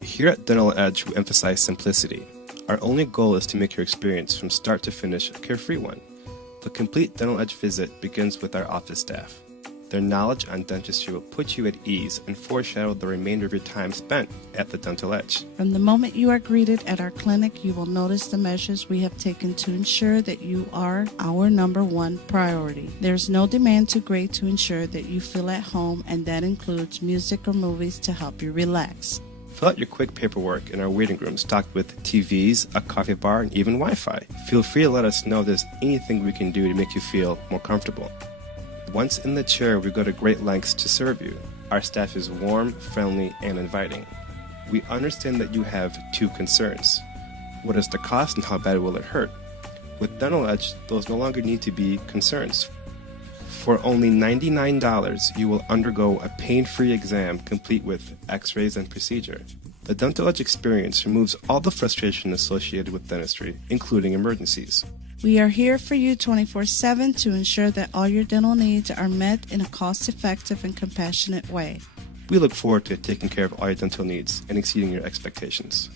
Here at Dental Edge, we emphasize simplicity. Our only goal is to make your experience from start to finish a carefree one. The complete Dental Edge visit begins with our office staff. Their knowledge on dentistry will put you at ease and foreshadow the remainder of your time spent at the Dental Edge. From the moment you are greeted at our clinic, you will notice the measures we have taken to ensure that you are our number one priority. There's no demand too great to ensure that you feel at home, and that includes music or movies to help you relax. Fill out your quick paperwork in our waiting room stocked with TVs, a coffee bar, and even Wi-Fi. Feel free to let us know if there's anything we can do to make you feel more comfortable. Once in the chair, we go to great lengths to serve you. Our staff is warm, friendly, and inviting. We understand that you have two concerns. What is the cost and how bad will it hurt? With Dental Edge, those no longer need to be concerns. For only $99, you will undergo a pain-free exam complete with x-rays and procedure. The Dental Edge experience removes all the frustration associated with dentistry, including emergencies. We are here for you 24/7 to ensure that all your dental needs are met in a cost-effective and compassionate way. We look forward to taking care of all your dental needs and exceeding your expectations.